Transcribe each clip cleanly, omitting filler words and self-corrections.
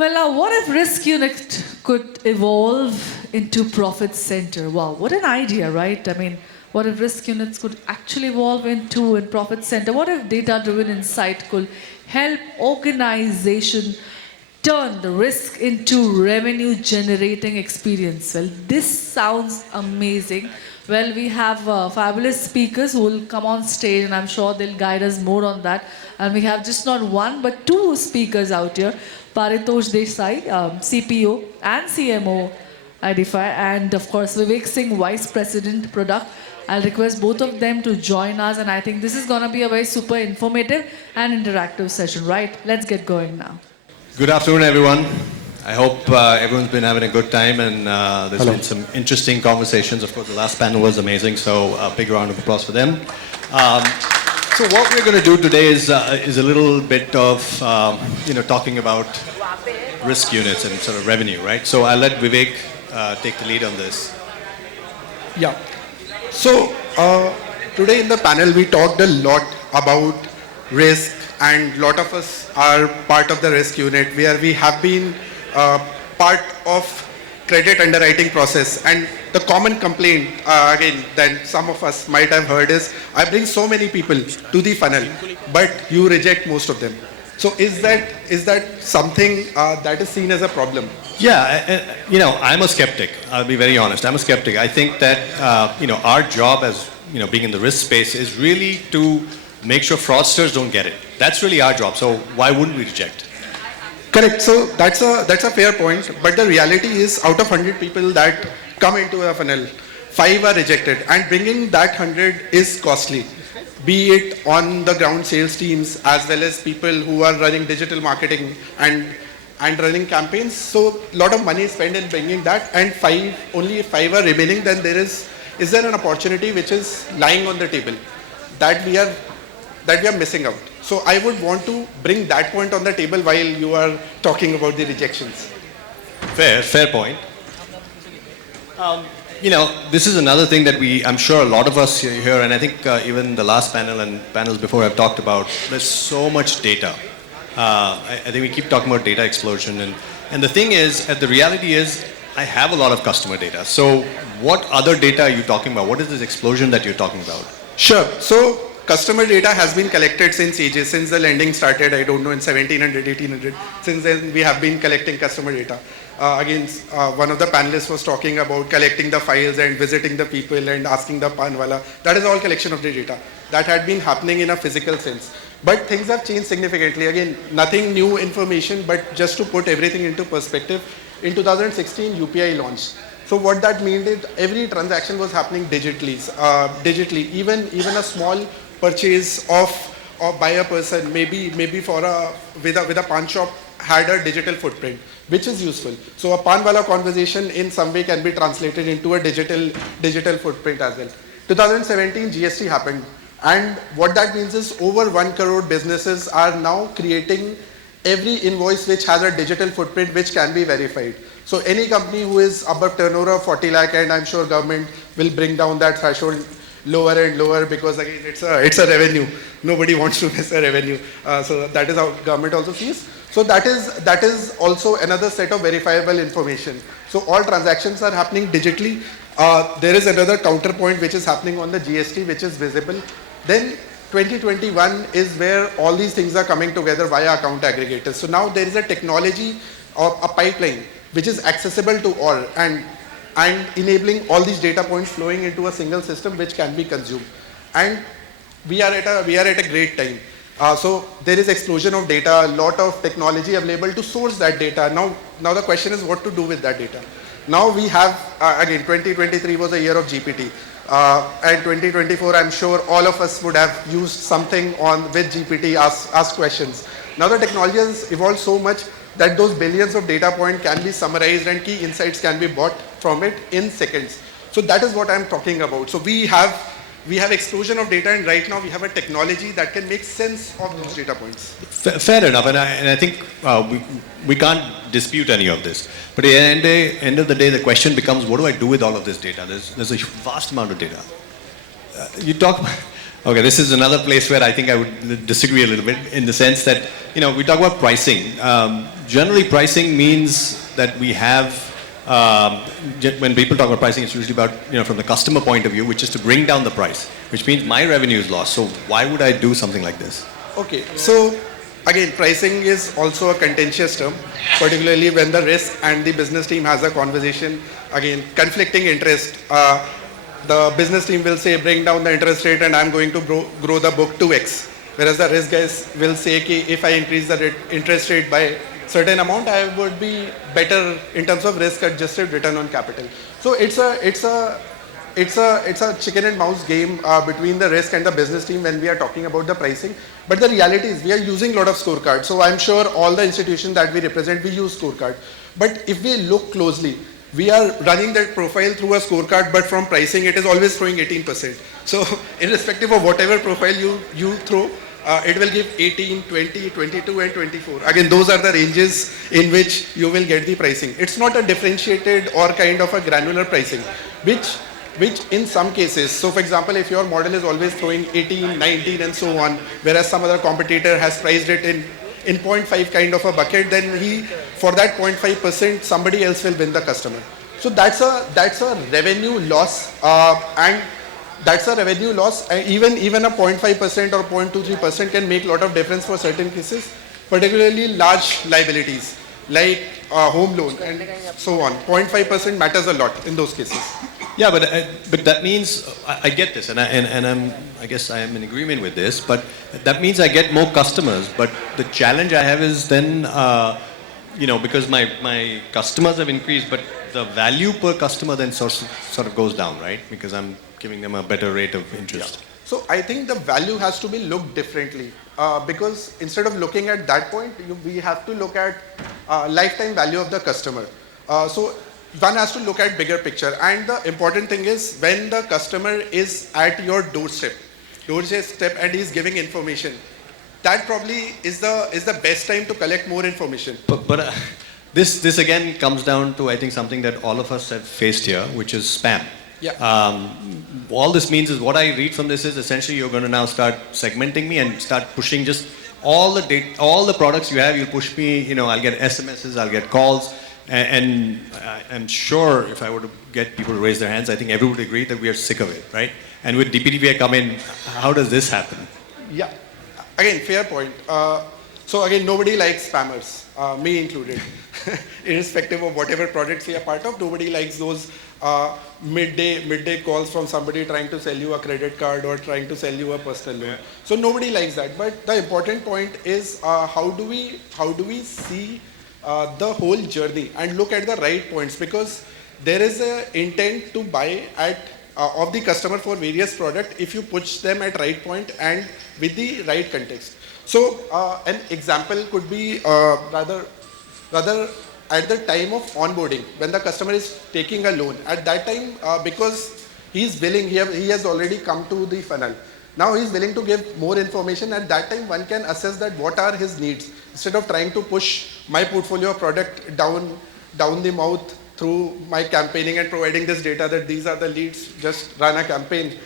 Well, now, what if Risk Unit could evolve into Profit Center? Wow, what an idea, right? I mean, what if Risk Units could actually evolve into a Profit Center? What if data-driven insight could help organization turn the risk into revenue-generating experience? Well, this sounds amazing. Well, we have fabulous speakers who will come on stage, and I'm sure they'll guide us more on that. And we have just not one, but two speakers out here. Paritosh Desai, CPO and CMO, Idify, and of course Vivek Singh, Vice President Product. I'll request both of them to join us, and I think this is going to be a very super informative and interactive session, right? Let's get going now. Good afternoon, everyone. I hope everyone's been having a good time, and there's been some interesting conversations. Of course, the last panel was amazing, so a big round of applause for them. So what we're going to do today is a little bit of talking about risk units and sort of revenue, right? So I'll let Vivek take the lead on this. Yeah. So today in the panel we talked a lot about risk, and a lot of us are part of the risk unit where we have been part of credit underwriting process. And the common complaint again that some of us might have heard is, I bring so many people to the funnel, but you reject most of them. So is that something that is seen as a problem? Yeah, I'm a skeptic. I'll be very honest. I'm a skeptic. I think that our job as being in the risk space is really to make sure fraudsters don't get it. That's really our job. So why wouldn't we reject? Correct. So that's a fair point. But the reality is, out of 100 people that come into a funnel, 5 are rejected, and bringing that 100 is costly. Be it on the ground sales teams as well as people who are running digital marketing and running campaigns. So a lot of money is spent in bringing that, and only 5 are remaining. Then is there an opportunity which is lying on the table that we are missing out? So I would want to bring that point on the table while you are talking about the rejections. Fair point. This is another thing that I'm sure a lot of us here, and I think even the last panel and panels before have talked about, there's so much data. I think we keep talking about data explosion. And the thing is, the reality is, I have a lot of customer data. So what other data are you talking about? What is this explosion that you're talking about? Sure. So customer data has been collected since ages, since the lending started, I don't know, in 1700, 1800. Since then, we have been collecting customer data. One of the panelists was talking about collecting the files and visiting the people and asking the panwala. That is all collection of the data. That had been happening in a physical sense. But things have changed significantly. Again, nothing new information, but just to put everything into perspective, in 2016, UPI launched. So what that meant is every transaction was happening digitally. Even a small purchase by a person, maybe with a pawn shop, had a digital footprint, which is useful. So a panwala conversation in some way can be translated into a digital footprint as well. 2017 GST happened, and what that means is over 1 crore businesses are now creating every invoice which has a digital footprint which can be verified. So any company who is above turnover of 40 lakh, and I'm sure government will bring down that threshold lower and lower, because again it's a revenue. Nobody wants to miss a revenue. So that is how government also sees. So that is also another set of verifiable information. So all transactions are happening digitally. There is another counterpoint which is happening on the GST, which is visible. Then 2021 is where all these things are coming together via account aggregators. So now there is a technology or a pipeline which is accessible to all, and enabling all these data points flowing into a single system which can be consumed. And we are at a great time. So there is explosion of data, a lot of technology available to source that data. Now the question is what to do with that data. Now we have, again, 2023 was a year of GPT. And 2024, I'm sure all of us would have used something with GPT, ask questions. Now the technology has evolved so much that those billions of data points can be summarized and key insights can be bought from it in seconds. So that is what I'm talking about. So we have explosion of data, and right now we have a technology that can make sense of those data points. Fair enough, and I think we can't dispute any of this. But at the end of the day, the question becomes, what do I do with all of this data? There's a vast amount of data. You talk Okay, this is another place where I think I would disagree a little bit in the sense that, we talk about pricing. Generally, pricing means that we have, when people talk about pricing, it's usually about, from the customer point of view, which is to bring down the price, which means my revenue is lost. So why would I do something like this? Okay, so again, pricing is also a contentious term, particularly when the risk and the business team has a conversation. Again, conflicting interest. The business team will say, bring down the interest rate and I'm going to grow the book 2x. Whereas the risk guys will say, ki, if I increase the interest rate by certain amount, I would be better in terms of risk-adjusted return on capital. So it's a chicken and mouse game between the risk and the business team when we are talking about the pricing. But the reality is we are using a lot of scorecards. So I'm sure all the institutions that we represent, we use scorecard. But if we look closely, we are running that profile through a scorecard, but from pricing, it is always throwing 18%. So irrespective of whatever profile you throw, it will give 18, 20, 22 and 24. Again, those are the ranges in which you will get the pricing. It's not a differentiated or kind of a granular pricing, which in some cases, so for example, if your model is always throwing 18, 19 and so on, whereas some other competitor has priced it in 0.5 kind of a bucket, then for that 0.5%, somebody else will win the customer. So that's a revenue loss, and that's a revenue loss. Even a 0.5% or 0.23% can make a lot of difference for certain cases, particularly large liabilities like home loan and so on. 0.5% matters a lot in those cases. Yeah, but that means I get this, and I guess I am in agreement with this. But that means I get more customers. But the challenge I have is then, because my customers have increased, but the value per customer then sort of goes down, right? Because I'm giving them a better rate of interest. Yeah. So I think the value has to be looked differently because instead of looking at that point, we have to look at lifetime value of the customer. So one has to look at bigger picture, and the important thing is when the customer is at your doorstep and he's giving information, that probably is the best time to collect more information. But this again comes down to, I think, something that all of us have faced here, which is spam. Yeah. All this means is, what I read from this is essentially you're going to now start segmenting me and start pushing just all the products you have. You'll push me. I'll get SMSs, I'll get calls. And I'm sure if I were to get people to raise their hands, I think everyone would agree that we are sick of it, right? And with DPDP come in, how does this happen? Yeah, again, fair point. So again, nobody likes spammers, me included. Irrespective of whatever projects we are part of, nobody likes those midday calls from somebody trying to sell you a credit card or trying to sell you a personal loan. So nobody likes that. But the important point is how do we see the whole journey and look at the right points, because there is an intent to buy of the customer for various products if you push them at right point and with the right context. So an example could be rather at the time of onboarding, when the customer is taking a loan. At that time, because he's willing, he has already come to the funnel. Now he's willing to give more information. At that time, one can assess that what are his needs. Instead of trying to push my portfolio product down the mouth through my campaigning and providing this data that these are the leads, just run a campaign,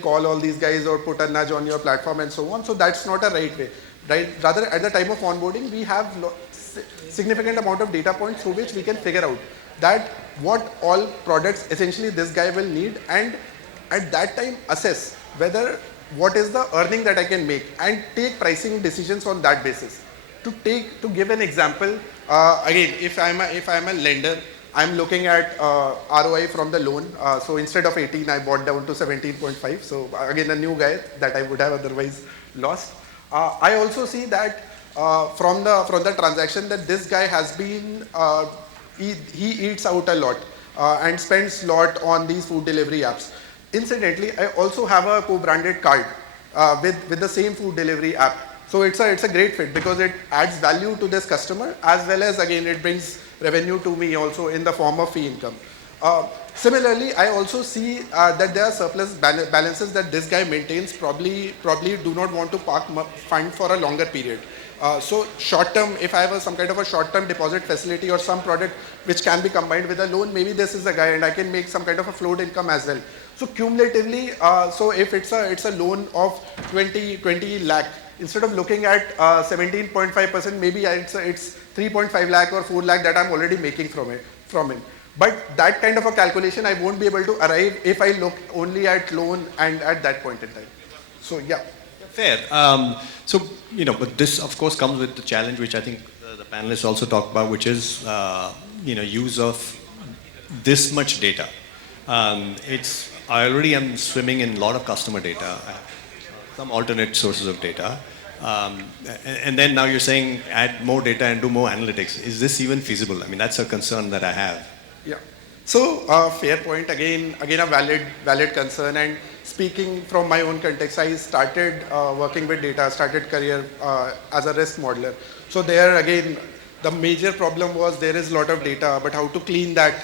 call all these guys or put a nudge on your platform and so on. So that's not a right way. Right? Rather, at the time of onboarding, we have significant amount of data points through which we can figure out that what all products essentially this guy will need, and at that time assess what is the earning that I can make and take pricing decisions on that basis. To give an example, again, if I'm a lender, I'm looking at ROI from the loan. So instead of 18, I bought down to 17.5. So again, a new guy that I would have otherwise lost. I also see that from the transaction that this guy has been, he eats out a lot and spends a lot on these food delivery apps. Incidentally, I also have a co-branded card with the same food delivery app. So it's a great fit because it adds value to this customer as well as, again, it brings revenue to me also in the form of fee income. Similarly, I also see that there are surplus balances that this guy maintains, probably do not want to park fund for a longer period. So short term, if I have some kind of a short term deposit facility or some product which can be combined with a loan, maybe this is the guy and I can make some kind of a float income as well. So cumulatively, so if it's a loan of 20 lakh, instead of looking at 17.5%, maybe it's 3.5 lakh or 4 lakh that I'm already making from him. But that kind of a calculation I won't be able to arrive if I look only at loan and at that point in time. So yeah. Fair. So, but this, of course, comes with the challenge, which I think the panelists also talked about, which is, use of this much data. I already am swimming in a lot of customer data, some alternate sources of data. And then now you're saying add more data and do more analytics. Is this even feasible? I mean, that's a concern that I have. Yeah. So fair point. Again a valid concern. And speaking from my own context, I started working with data, started career as a risk modeler. So there again, the major problem was there is a lot of data, but how to clean that,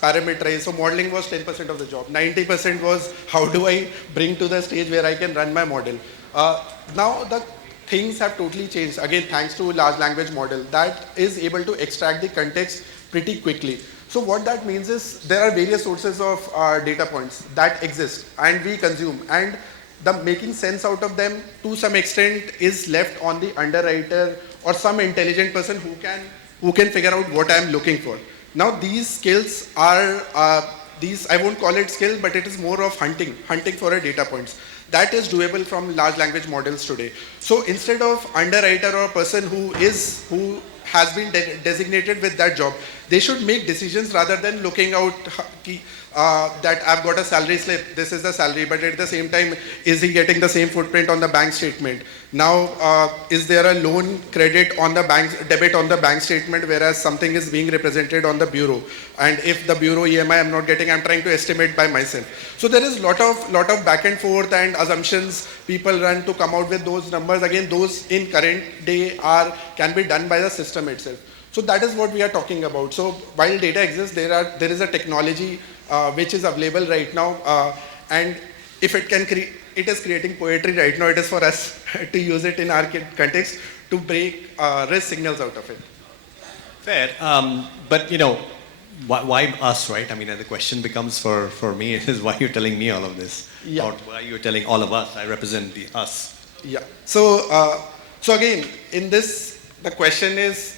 parameterize. So modeling was 10% of the job. 90% was how do I bring to the stage where I can run my model. Now the things have totally changed. Again, thanks to large language model that is able to extract the context pretty quickly. So what that means is there are various sources of data points that exist and we consume, and the making sense out of them to some extent is left on the underwriter or some intelligent person who can figure out what I am looking for. Now these skills are I won't call it skill, but it is more of hunting for a data points. That is doable from large language models today. So instead of underwriter or a person who has been designated with that job, they should make decisions rather than looking out that I've got a salary slip, this is the salary, but at the same time, is he getting the same footprint on the bank statement? Now, is there a loan credit on the bank, debit on the bank statement, whereas something is being represented on the bureau? And if the bureau EMI I'm not getting, I'm trying to estimate by myself. So there is lot of back and forth and assumptions people run to come out with those numbers. Again, those in current day can be done by the system itself. So that is what we are talking about. So while data exists, there is a technology which is available right now, and if it is creating poetry right now, it is for us to use it in our context to break risk signals out of it. Fair, but why us, right? I mean, the question becomes for me is why you're telling me all of this, yeah. Or why you're telling all of us. I represent the us. Yeah. So again, in this, the question is,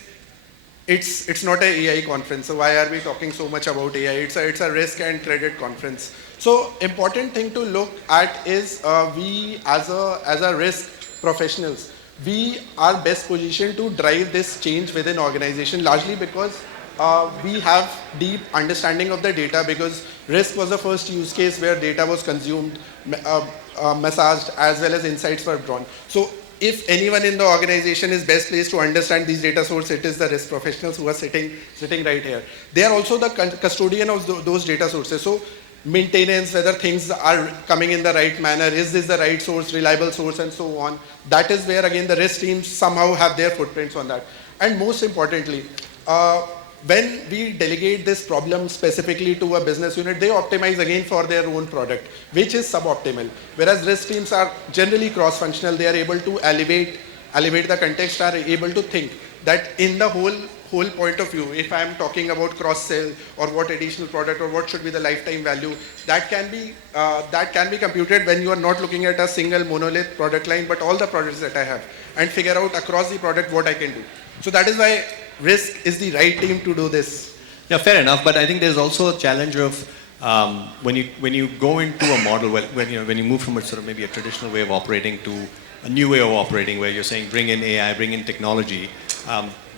it's not an AI conference. So why are we talking so much about AI? It's a risk and credit conference. So important thing to look at is we as a risk professionals, we are best positioned to drive this change within organization, largely because we have deep understanding of the data, because risk was the first use case where data was consumed, massaged, as well as insights were drawn. So if anyone in the organization is best placed to understand these data sources, it is the risk professionals who are sitting right here. They are also the custodian of those data sources. So maintenance, whether things are coming in the right manner, is this the right source, reliable source, and so on. That is where again the risk teams somehow have their footprints on that. And most importantly, when we delegate this problem specifically to a business unit, they optimize again for their own product, which is suboptimal. Whereas risk teams are generally cross-functional, they are able to elevate the context, are able to think that in the whole point of view, if I am talking about cross-sell or what additional product or what should be the lifetime value, that can be computed when you are not looking at a single monolith product line, but all the products that I have, and figure out across the product what I can do. So that is why risk is the right team to do this. Yeah, fair enough. But I think there's also a challenge of when you go into a model when you move from a sort of maybe a traditional way of operating to a new way of operating, where you're saying bring in AI, bring in technology.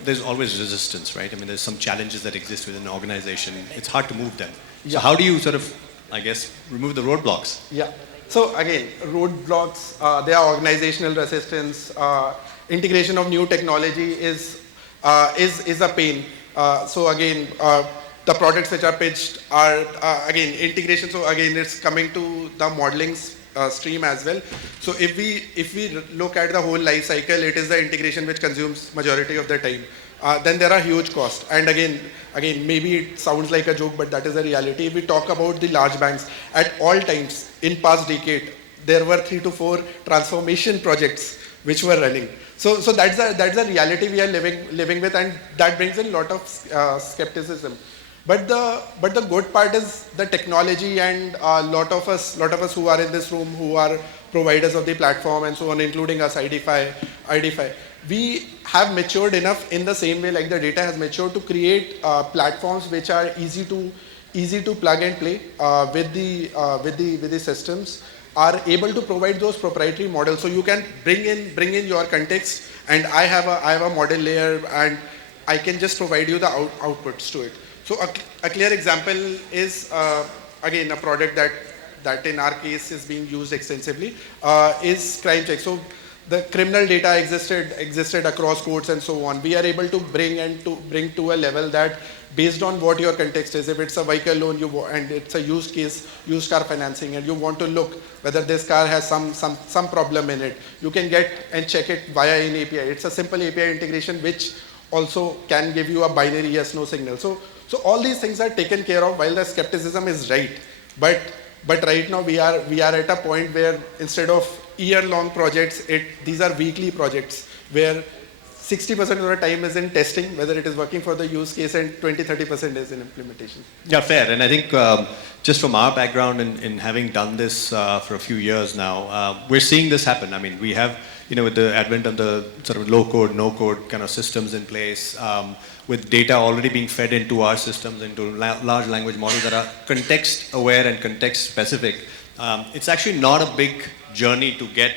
There's always resistance, right? I mean, there's some challenges that exist within an organization. It's hard to move them. Yeah. So how do you sort of, I guess, remove the roadblocks? Yeah. So again, roadblocks, they are organizational resistance. Integration of new technology is a pain. So again, the products which are pitched are again integration. So again, it's coming to the modeling stream as well. So if we look at the whole life cycle, it is the integration which consumes majority of the time. Then there are huge costs. And again, maybe it sounds like a joke, but that is the reality. If we talk about the large banks, at all times in past decade, there were 3 to 4 transformation projects which were running. So that's the reality we are living with, and that brings in a lot of skepticism. But the good part is the technology, and a lot of us who are in this room, who are providers of the platform and so on, including us, IDFI, we have matured enough in the same way like the data has matured to create platforms which are easy to plug and play with the systems, are able to provide those proprietary models. So you can bring in your context, and I have a model layer, and I can just provide you the outputs to it. So a clear example is again a product that in our case is being used extensively is Crime Check. So the criminal data existed across courts and so on. We are able to bring to a level that based on what your context is, if it's a vehicle loan and it's a used car financing, and you want to look whether this car has some problem in it, you can get and check it via an API. It's a simple API integration which also can give you a binary yes/no signal. So all these things are taken care of while the skepticism is right. But right now we are at a point where instead of year-long projects, these are weekly projects where 60% of the time is in testing, whether it is working for the use case, and 20-30% is in implementation. Yeah, fair. And I think just from our background in having done this for a few years now, we're seeing this happen. I mean, we have, with the advent of the sort of low-code, no-code kind of systems in place, with data already being fed into our systems, into large language models that are context-aware and context-specific, it's actually not a big journey to get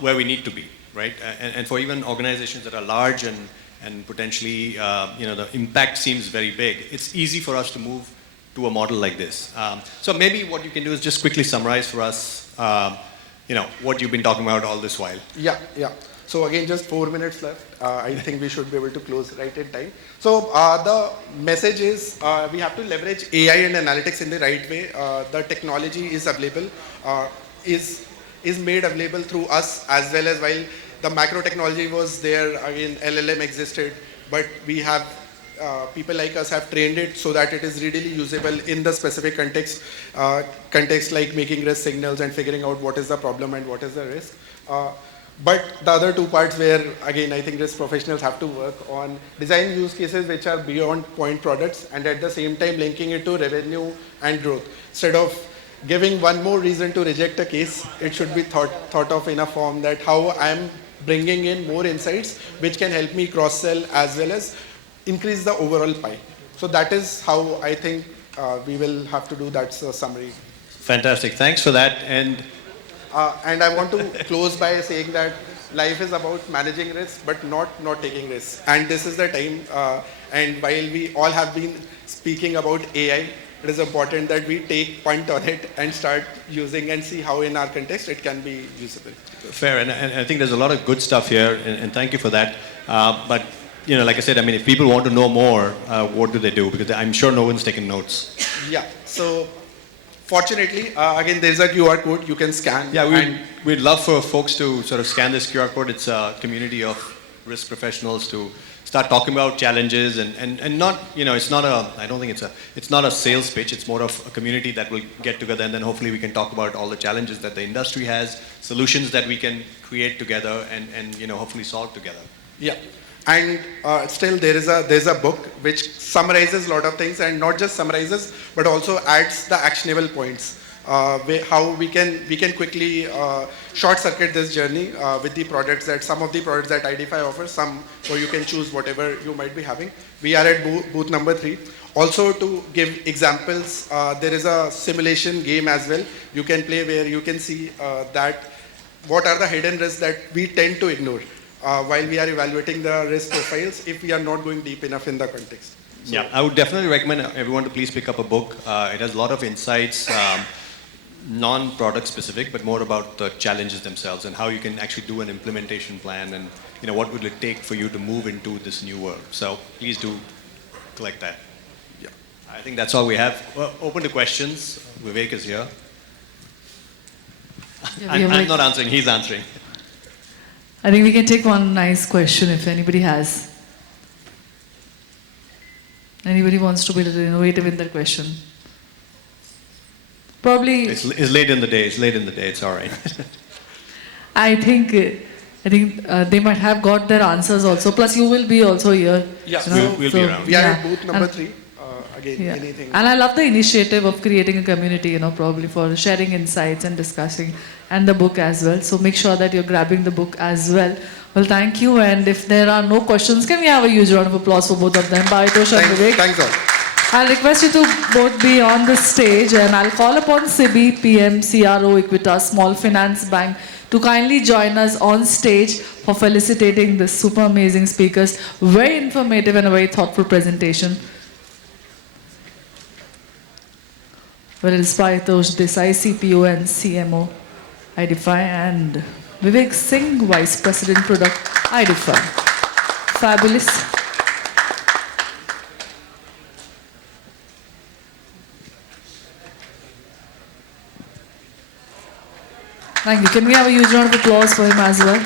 where we need to be, right? And for even organizations that are large and potentially, the impact seems very big, it's easy for us to move to a model like this. So maybe what you can do is just quickly summarize for us, what you've been talking about all this while. Yeah. So again, just 4 minutes left. I think we should be able to close right in time. So the message is we have to leverage AI and analytics in the right way. The technology is available, is made available through us as well, as while the macro technology was there, again LLM existed, but we have people like us have trained it so that it is readily usable in the specific context like making risk signals and figuring out what is the problem and what is the risk. But the other two parts where, again, I think risk professionals have to work on design use cases which are beyond point products, and at the same time linking it to revenue and growth. Instead of giving one more reason to reject a case, it should be thought of in a form that how I'm bringing in more insights which can help me cross-sell as well as increase the overall pie. So that is how I think we will have to do. That's a summary. Fantastic. Thanks for that. And I want to close by saying that life is about managing risk, but not taking risks. And this is the time. And while we all have been speaking about AI, it is important that we take point on it and start using and see how in our context it can be usable. Fair. And I think there's a lot of good stuff here, and thank you for that. But like I said, I mean, if people want to know more, what do they do? Because I'm sure no one's taking notes. Yeah. So fortunately, again, there's a QR code you can scan. Yeah, we'd love for folks to sort of scan this QR code. It's a community of risk professionals to start talking about challenges and not, it's not I don't think it's not a sales pitch. It's more of a community that will get together, and then hopefully we can talk about all the challenges that the industry has, solutions that we can create together and hopefully solve together. Yeah. And still there's a book which summarizes a lot of things, and not just summarizes but also adds the actionable points, how we can quickly short circuit this journey with the products some of the products that IDFI offers, some so you can choose whatever you might be having. We are at booth number 3. Also, to give examples, there is a simulation game as well you can play where you can see that what are the hidden risks that we tend to ignore while we are evaluating the risk profiles if we are not going deep enough in the context. So, yeah, I would definitely recommend everyone to please pick up a book. It has a lot of insights, non-product specific, but more about the challenges themselves and how you can actually do an implementation plan and what will it take for you to move into this new world. So please do collect that. yeah. I think that's all we have. Well, open to questions. Vivek is here. Yeah, we have I'm not answering, he's answering. I think we can take one nice question if anybody has. Anybody wants to be a little innovative in their question? Probably. It's late in the day. It's all right. I think I think they might have got their answers also. Plus, you will be also here. Yeah. you know, We'll be around. We are yeah. at booth number And- 3. Again, Yeah. anything. And I love the initiative of creating a community, you know, probably for sharing insights and discussing, and the book as well. So make sure that you're grabbing the book as well. Well, thank you. And if there are no questions, can we have a huge round of applause for both of them, Paritosh and Vivek? Thanks all. I'll request you to both be on the stage, and I'll call upon SIBI, PM, CRO, Equitas, Small Finance Bank to kindly join us on stage for felicitating the super amazing speakers. Very informative and a very thoughtful presentation. Well, it is Paritosh Desai, CPO and CMO, IDFI, and Vivek Singh, Vice President Product, IDFI. Fabulous. Thank you. Can we have a huge round of applause for him as well?